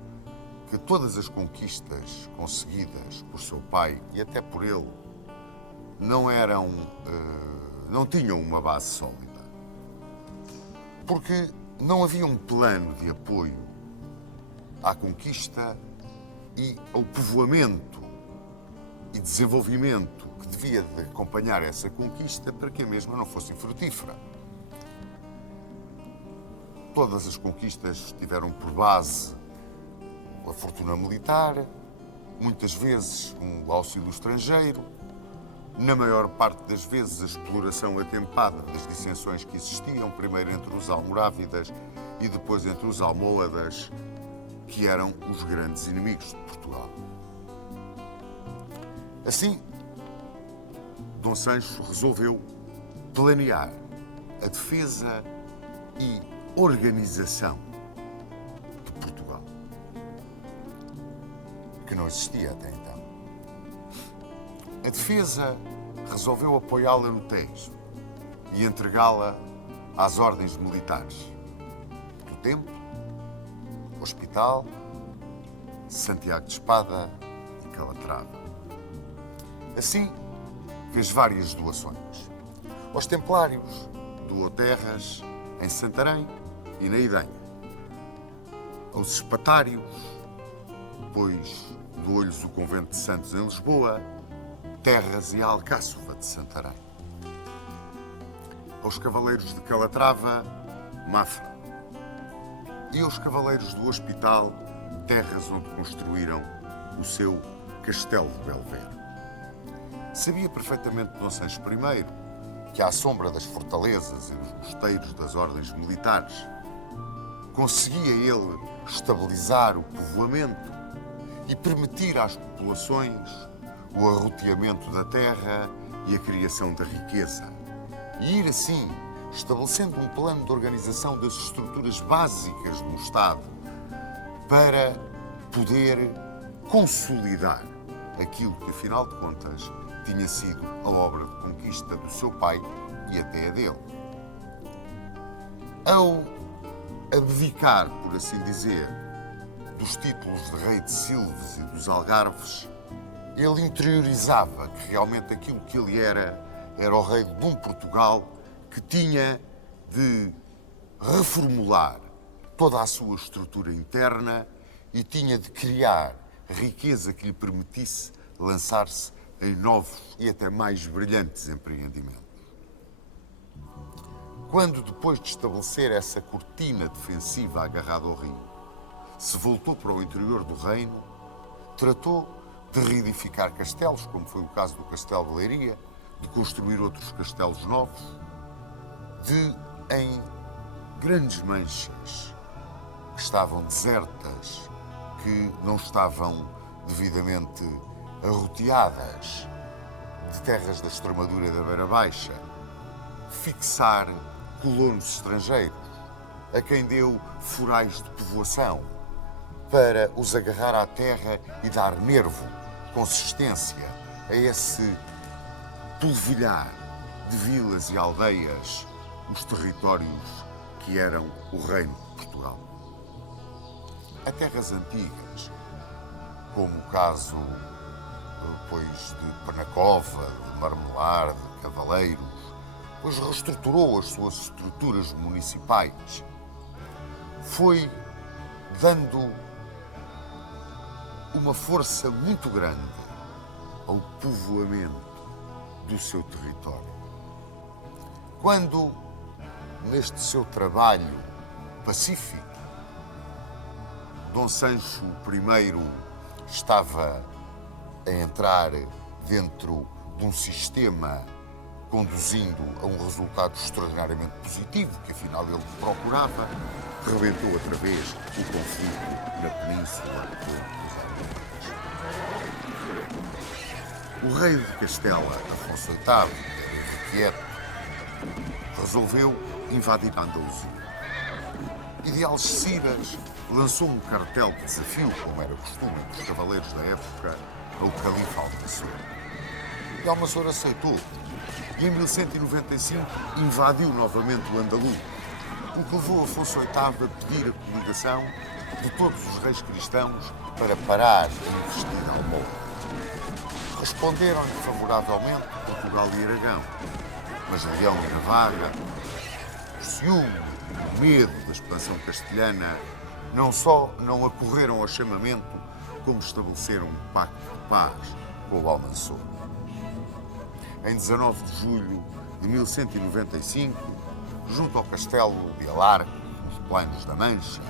que todas as conquistas conseguidas por seu pai e até por ele não tinham uma base sólida. Porque não havia um plano de apoio à conquista e ao povoamento e desenvolvimento que devia de acompanhar essa conquista para que a mesma não fosse infrutífera. Todas as conquistas tiveram por base a fortuna militar, muitas vezes um auxílio estrangeiro, na maior parte das vezes a exploração atempada das dissensões que existiam, primeiro entre os almorávidas e depois entre os almohadas, que eram os grandes inimigos de Portugal. Assim, Dom Sancho resolveu planear a defesa e organização de Portugal, que não existia até então. A defesa resolveu apoiá-la no Tejo e entregá-la às ordens militares do Templo, Hospital, Santiago de Espada e Calatrava. Assim, fez várias doações. Aos Templários, doou terras em Santarém e na Idenha. Aos Espatários, depois doou-lhes o Convento de Santos em Lisboa, terras e a Alcáçova de Santarém. Aos Cavaleiros de Calatrava, Mafra. E aos Cavaleiros do Hospital, terras onde construíram o seu Castelo de Belvedere. Sabia perfeitamente Dom Sancho I que, à sombra das fortalezas e dos mosteiros das ordens militares, conseguia ele estabilizar o povoamento e permitir às populações o arroteamento da terra e a criação da riqueza. E ir assim, estabelecendo um plano de organização das estruturas básicas do Estado para poder consolidar aquilo que, afinal de contas, tinha sido a obra de conquista do seu pai e até a dele. Ao abdicar, por assim dizer, dos títulos de rei de Silves e dos Algarves, ele interiorizava que realmente aquilo que ele era o rei de um Portugal que tinha de reformular toda a sua estrutura interna e tinha de criar riqueza que lhe permitisse lançar-se em novos e até mais brilhantes empreendimentos. Quando, depois de estabelecer essa cortina defensiva agarrada ao rio, se voltou para o interior do reino, tratou de reedificar castelos, como foi o caso do Castelo de Leiria, de construir outros castelos novos, em grandes manchas que estavam desertas, que não estavam devidamente arroteadas, de terras da Extremadura e da Beira Baixa, fixar colonos estrangeiros, a quem deu forais de povoação, para os agarrar à terra e dar nervo consistência, a esse polvilhar de vilas e aldeias, os territórios que eram o Reino de Portugal. A terras antigas, como o caso pois, de Penacova, de Marmelar, de Cavaleiros, pois reestruturou as suas estruturas municipais, foi dando uma força muito grande ao povoamento do seu território. Quando, neste seu trabalho pacífico, Dom Sancho I estava a entrar dentro de um sistema conduzindo a um resultado extraordinariamente positivo, que afinal ele procurava, rebentou outra vez o conflito na Península dos Aragonês. O rei de Castela, Afonso VIII, que era irrequieto, resolveu invadir a Andaluzia. E de Algeciras lançou um cartel de desafio, como era costume entre os cavaleiros da época, ao califa Almanzor. E Almanzor aceitou. E em 1195 invadiu novamente o Andaluz, o que levou Afonso VIII a pedir a coligação de todos os reis cristãos para parar de investir Almohade. Responderam-lhe favoravelmente Portugal e Aragão, mas Leão e Navarra, o ciúme, o medo da expansão castelhana, não só não acorreram ao chamamento, como estabeleceram um pacto de paz com o Almanzor. Em 19 de julho de 1195, junto ao castelo de Alarco, nos Planos da Mancha,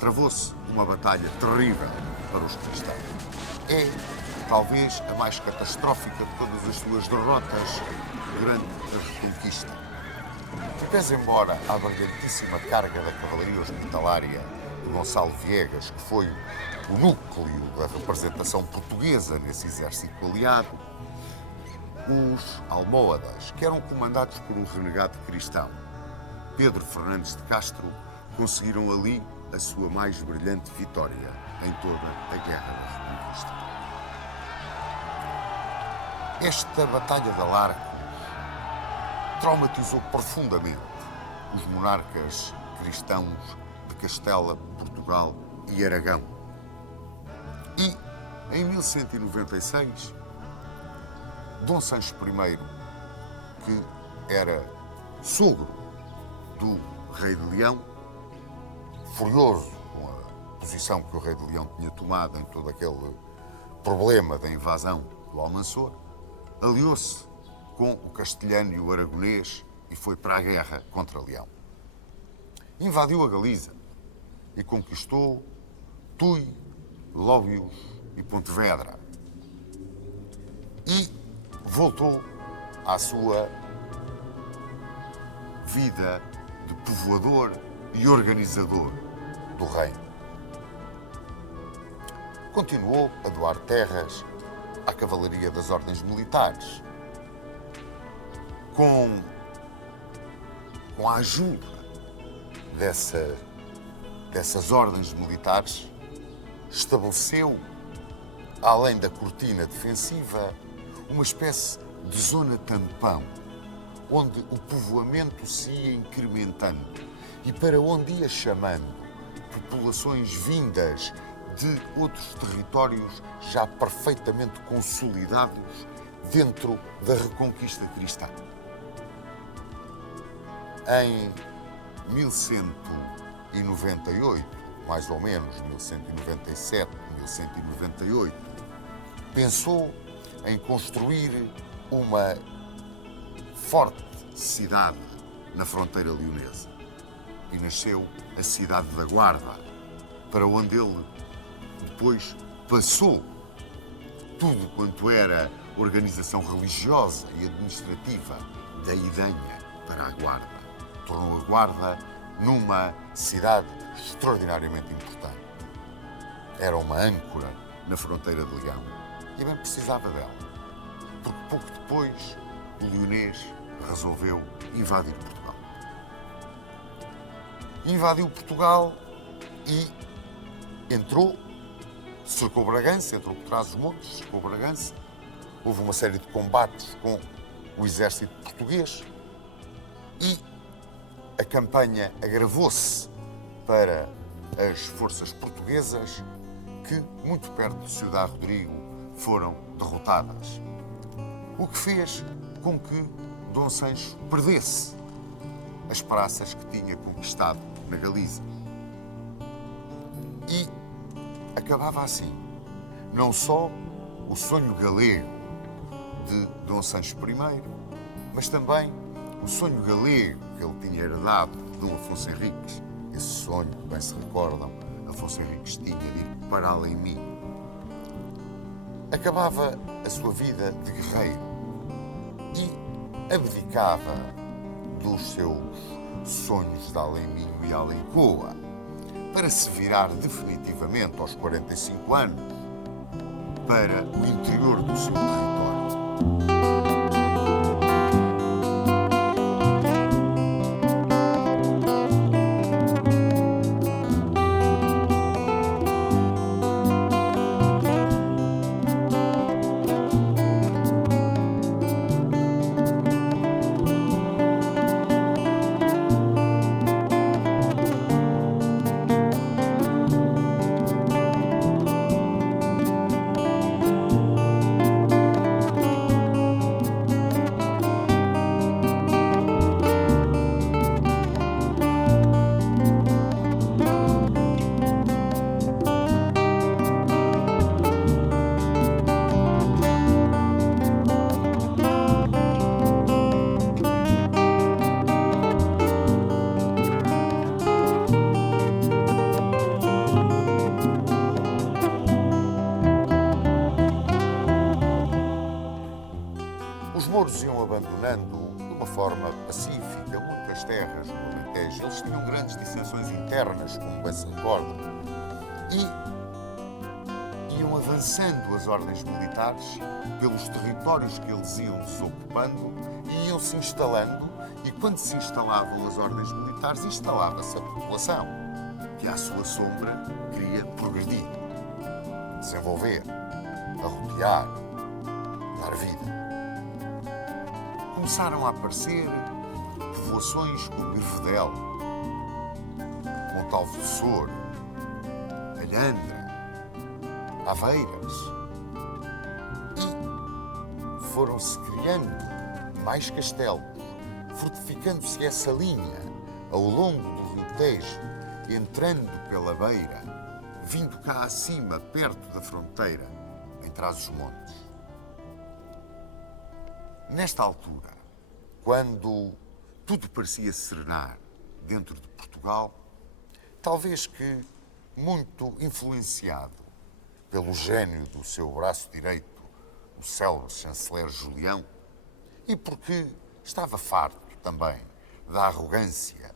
travou-se uma batalha terrível para os cristãos. É, talvez, a mais catastrófica de todas as suas derrotas durante a Reconquista. E pese embora a brilhantíssima carga da cavalaria hospitalária de Gonçalo Viegas, que foi o núcleo da representação portuguesa nesse exército aliado, os almohadas, que eram comandados por um renegado cristão, Pedro Fernandes de Castro, conseguiram ali a sua mais brilhante vitória em toda a Guerra da Reconquista. Esta Batalha de Alarcos traumatizou profundamente os monarcas cristãos de Castela, Portugal e Aragão. E, em 1196, Dom Sancho I, que era sogro do rei de Leão, furioso com a posição que o rei de Leão tinha tomado em todo aquele problema da invasão do Almanzor, aliou-se com o castelhano e o aragonês e foi para a guerra contra Leão. Invadiu a Galiza e conquistou Tui, Lóbios e Pontevedra. E voltou à sua vida de povoador e organizador do reino. Continuou a doar terras à cavalaria das ordens militares, com a ajuda dessas ordens militares, estabeleceu, além da cortina defensiva, uma espécie de zona tampão, onde o povoamento se ia incrementando e para onde ia chamando populações vindas de outros territórios já perfeitamente consolidados dentro da Reconquista cristã. Em 1198, mais ou menos 1197, 1198, pensou em construir uma forte cidade na fronteira leonesa. E nasceu a cidade da Guarda, para onde ele depois passou tudo quanto era organização religiosa e administrativa da Idanha para a Guarda. Tornou a Guarda numa cidade extraordinariamente importante. Era uma âncora na fronteira de Leão e bem precisava dela, porque pouco depois o leonês resolveu invadir Portugal. Invadiu Portugal e entrou cercou Bragança, entrou por trás dos montes, cercou Bragança. Houve uma série de combates com o exército português e a campanha agravou-se para as forças portuguesas que, muito perto de Ciudad Rodrigo, foram derrotadas. O que fez com que Dom Sancho perdesse as praças que tinha conquistado na Galiza. E acabava assim, não só o sonho galego de Dom Sancho I, mas também o sonho galego que ele tinha herdado de Dom Afonso Henriques. Esse sonho, bem se recordam, Afonso Henriques tinha de ir para Além-Minho. Acabava a sua vida de guerreiro e abdicava dos seus sonhos de Além-Minho e Além-Coa para se virar definitivamente aos 45 anos para o interior do seu território. Os mouros iam abandonando de uma forma pacífica muitas terras no Alentejo. Eles tinham grandes dissensões internas, como bem se recorda, e iam avançando as ordens militares pelos territórios que eles iam desocupando e iam se instalando. E quando se instalavam as ordens militares, instalava-se a população, que à sua sombra queria progredir, desenvolver, arrotear, dar vida. Começaram a aparecer povoações como Ervedel, Montalvo de Sor, Alhandra, Aveiras. E foram-se criando mais castelos, fortificando-se essa linha ao longo do Rio Tejo, entrando pela beira, vindo cá acima, perto da fronteira, em Trás-os-Montes. Nesta altura, quando tudo parecia serenar dentro de Portugal, talvez que muito influenciado pelo gênio do seu braço direito, o célebre chanceler Julião, e porque estava farto também da arrogância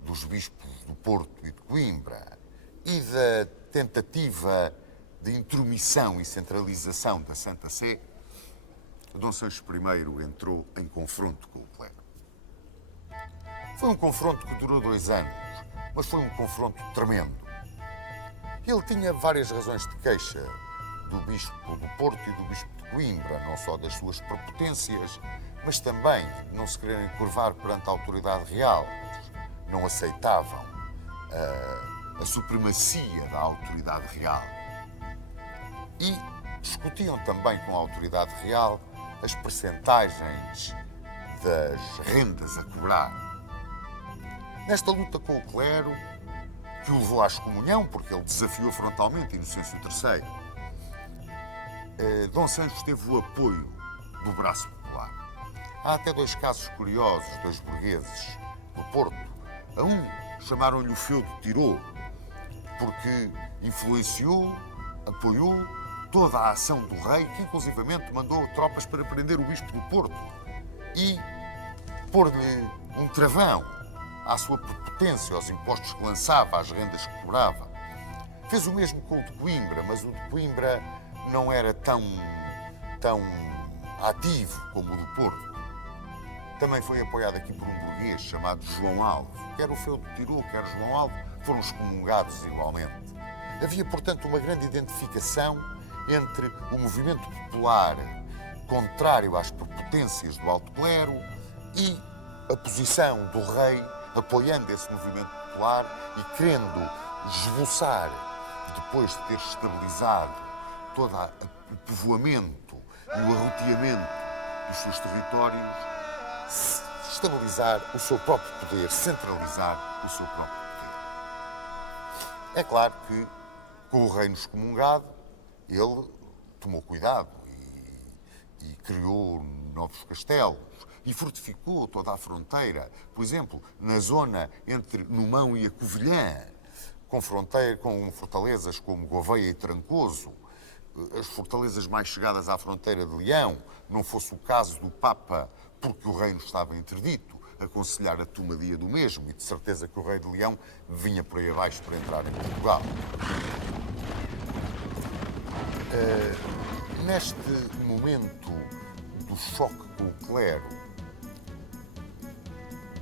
dos bispos do Porto e de Coimbra e da tentativa de intromissão e centralização da Santa Sé, Dom Sancho I entrou em confronto com o clero. Foi um confronto que durou 2 anos, mas foi um confronto tremendo. Ele tinha várias razões de queixa do bispo do Porto e do bispo de Coimbra, não só das suas prepotências, mas também de não se quererem curvar perante a autoridade real. Não aceitavam a supremacia da autoridade real. E discutiam também com a autoridade real as percentagens das rendas a cobrar. Nesta luta com o clero, que o levou à excomunhão, porque ele desafiou frontalmente Inocêncio III, Dom Sancho teve o apoio do braço popular. Há até 2 casos curiosos, 2 burgueses do Porto. A um chamaram-lhe o feudo Tirou, porque influenciou, apoiou toda a ação do rei, que inclusivamente mandou tropas para prender o bispo do Porto e pôr-lhe um travão à sua prepotência, aos impostos que lançava, às rendas que cobrava. Fez o mesmo com o de Coimbra, mas o de Coimbra não era tão ativo como o do Porto. Também foi apoiado aqui por um burguês chamado João Alvo. Quer o feudo Tirou, quer João Alvo, foram excomungados igualmente. Havia, portanto, uma grande identificação entre o movimento popular contrário às prepotências do alto clero e a posição do rei apoiando esse movimento popular e querendo esboçar, depois de ter estabilizado todo o povoamento e o arroteamento dos seus territórios, estabilizar o seu próprio poder, centralizar o seu próprio poder. É claro que, com o reino excomungado, ele tomou cuidado e criou novos castelos e fortificou toda a fronteira. Por exemplo, na zona entre Numão e a Covilhã, com fortalezas como Gouveia e Trancoso, as fortalezas mais chegadas à fronteira de Leão, não fosse o caso do Papa, porque o reino estava interdito, aconselhar a tomadia do mesmo, e de certeza que o rei de Leão vinha por aí abaixo para entrar em Portugal. Neste momento do choque com o clero,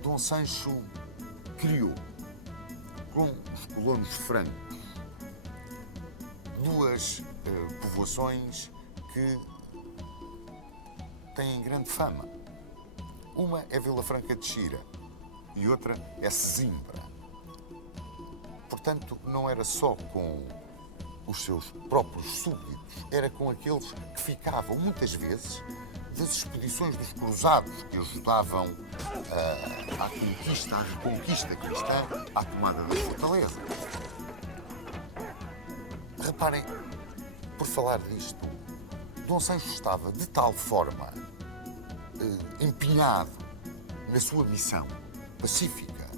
Dom Sancho criou, com os colonos francos, duas povoações que têm grande fama. Uma é Vila Franca de Xira e outra é Sesimbra. Portanto, não era só com os seus próprios súbditos, era com aqueles que ficavam, muitas vezes, das expedições dos cruzados que ajudavam à reconquista cristã, à tomada das fortalezas. Reparem, por falar disto, Dom Sancho estava de tal forma empenhado na sua missão pacífica,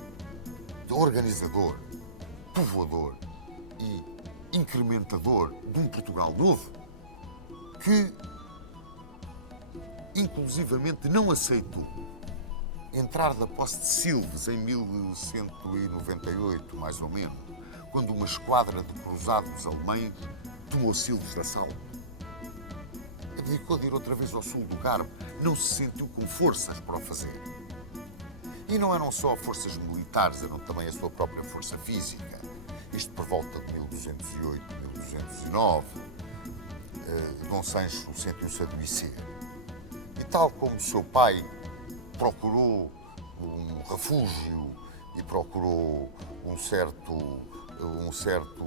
de organizador, povoador e incrementador de um Portugal novo, que inclusivamente não aceitou entrar da posse de Silves em 1198, mais ou menos, quando uma esquadra de cruzados alemães tomou Silves de assalto. Abdicou de ir outra vez ao sul do Carmo, não se sentiu com forças para o fazer. E não eram só forças militares, eram também a sua própria força física. Isto por volta de 1208, 1209, Dom Sancho sentiu-se adoecer. E tal como seu pai procurou um refúgio e procurou um certo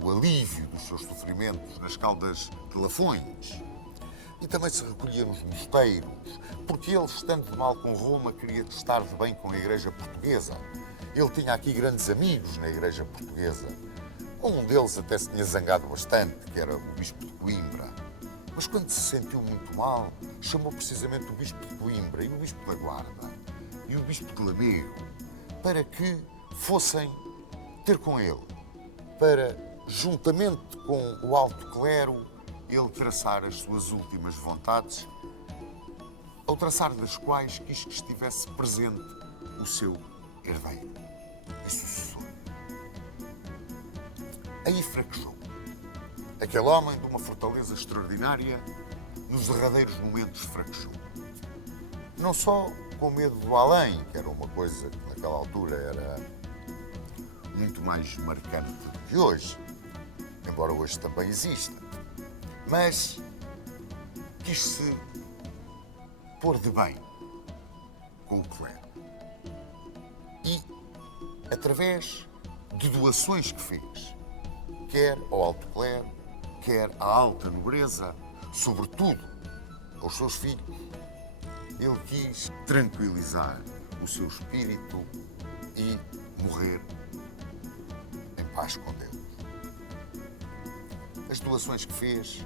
alívio dos seus sofrimentos nas Caldas de Lafões, e também se recolhia nos mosteiros, porque ele, estando de mal com Roma, queria estar de bem com a Igreja Portuguesa. Ele tinha aqui grandes amigos na Igreja Portuguesa. Um deles até se tinha zangado bastante, que era o Bispo de Coimbra. Mas quando se sentiu muito mal, chamou precisamente o Bispo de Coimbra e o Bispo da Guarda e o Bispo de Lamego para que fossem ter com ele, para, juntamente com o alto clero, ele traçar as suas últimas vontades, ao traçar das quais quis que estivesse presente o seu herdeiro e sucessor. Aí fraquejou. Aquele homem de uma fortaleza extraordinária, nos derradeiros momentos fraquejou. Não só com medo do além, que era uma coisa que naquela altura era muito mais marcante do que hoje, embora hoje também exista, mas quis-se pôr de bem com o clero. E, através de doações que fez, quer ao alto clero, quer à alta nobreza, sobretudo aos seus filhos, ele quis tranquilizar o seu espírito e morrer em paz com Deus. As doações que fez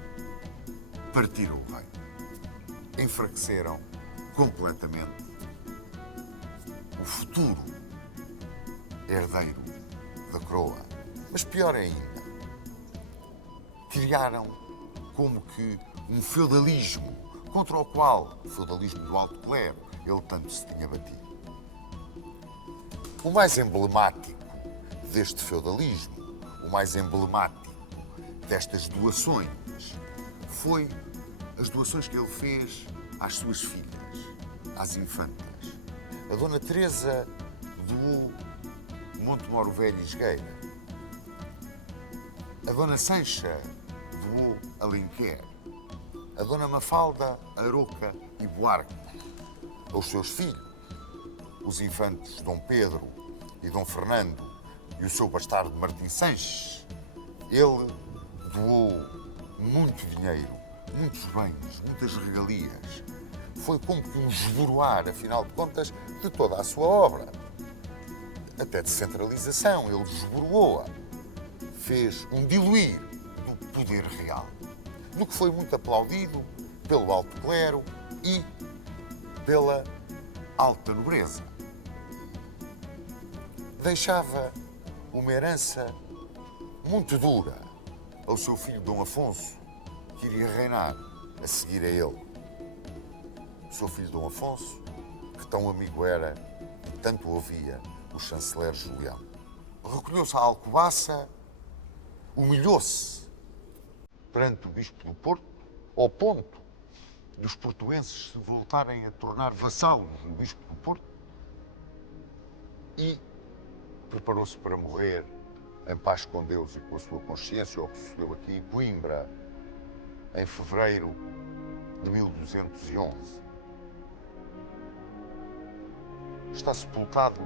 partiram o reino, enfraqueceram completamente o futuro herdeiro da coroa. Mas pior ainda, criaram como que um feudalismo contra o qual, o feudalismo do alto clero, ele tanto se tinha batido. O mais emblemático deste feudalismo, o mais emblemático destas doações, foi as doações que ele fez às suas filhas, às infantas. A Dona Teresa doou Montemoro Velho e Esgueira. A Dona Sancha doou Alenquer, a Dona Mafalda, Aroca e Buarque, aos seus filhos, os infantes Dom Pedro e Dom Fernando e o seu bastardo Martim Sanches. Ele doou muito dinheiro, muitos bens, muitas regalias. Foi como que um esboroar, afinal de contas, de toda a sua obra. Até de centralização, ele esboroou-a. Fez um diluir do poder real, no que foi muito aplaudido pelo alto clero e pela alta nobreza. Deixava uma herança muito dura ao seu filho Dom Afonso, que iria reinar a seguir a ele. O seu filho Dom Afonso, que tão amigo era e tanto ouvia o chanceler Julião. Recolheu-se à Alcobaça, humilhou-se perante o bispo do Porto, ao ponto dos portuenses se voltarem a tornar vassalos do bispo do Porto, e preparou-se para morrer em paz com Deus e com a sua consciência, o que sucedeu aqui em Coimbra, em fevereiro de 1211. Está sepultado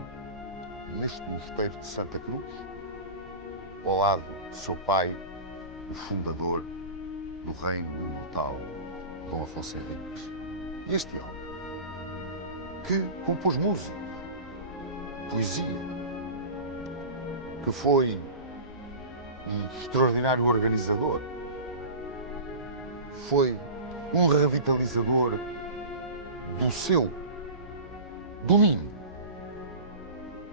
neste mosteiro de Santa Cruz, ao lado de seu pai, o fundador do reino imortal, Dom Afonso Henriques. E este homem, que compôs música, poesia, que foi um extraordinário organizador, foi um revitalizador do seu domínio,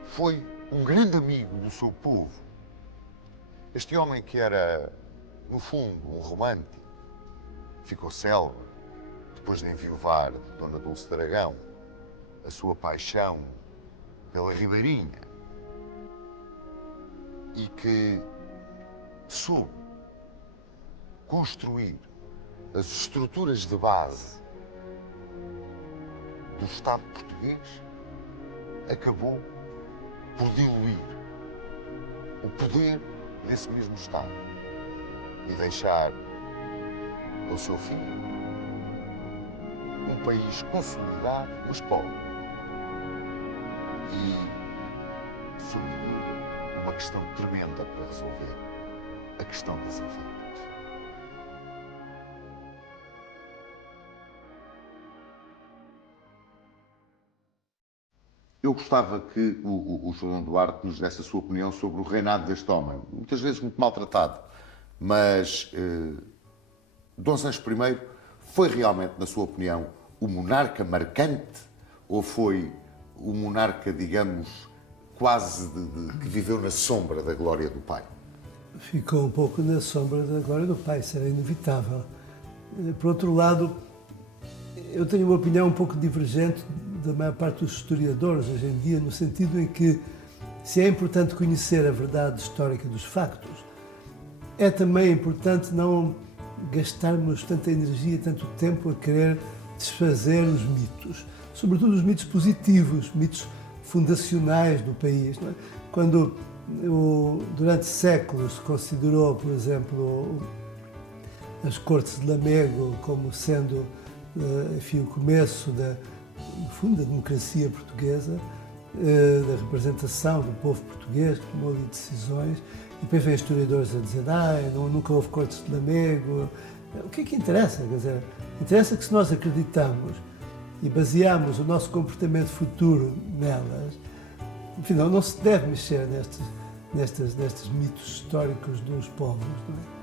foi um grande amigo do seu povo. Este homem que era, no fundo, um romântico, ficou célebre depois de enviuvar de Dona Dulce de Aragão a sua paixão pela Ribeirinha, e que soube construir as estruturas de base do Estado português, acabou por diluir o poder desse mesmo Estado e deixar ao seu filho um país consolidado, mas pobre. E, sobretudo, uma questão tremenda para resolver, a questão das infantas. Eu gostava que o João Duarte nos desse a sua opinião sobre o reinado deste homem, muitas vezes muito maltratado, mas Dom Sancho I foi realmente, na sua opinião, o monarca marcante ou foi o monarca, digamos, quase que viveu na sombra da glória do pai? Ficou um pouco na sombra da glória do pai, isso era inevitável. Por outro lado, eu tenho uma opinião um pouco divergente da maior parte dos historiadores hoje em dia, no sentido em que, se é importante conhecer a verdade histórica dos factos, é também importante não gastarmos tanta energia, tanto tempo a querer desfazer os mitos, sobretudo os mitos positivos, mitos fundacionais do país. Não é? Quando durante séculos se considerou, por exemplo, as Cortes de Lamego como sendo, enfim, o começo no fundo, da democracia portuguesa, da representação do povo português, que tomou ali decisões, e depois vem historiadores a dizer, nunca houve Cortes de Lamego. O que é que interessa? Quer dizer, interessa que se nós acreditamos e baseamos o nosso comportamento futuro nelas, afinal, não se deve mexer nestes mitos históricos dos povos. Não é?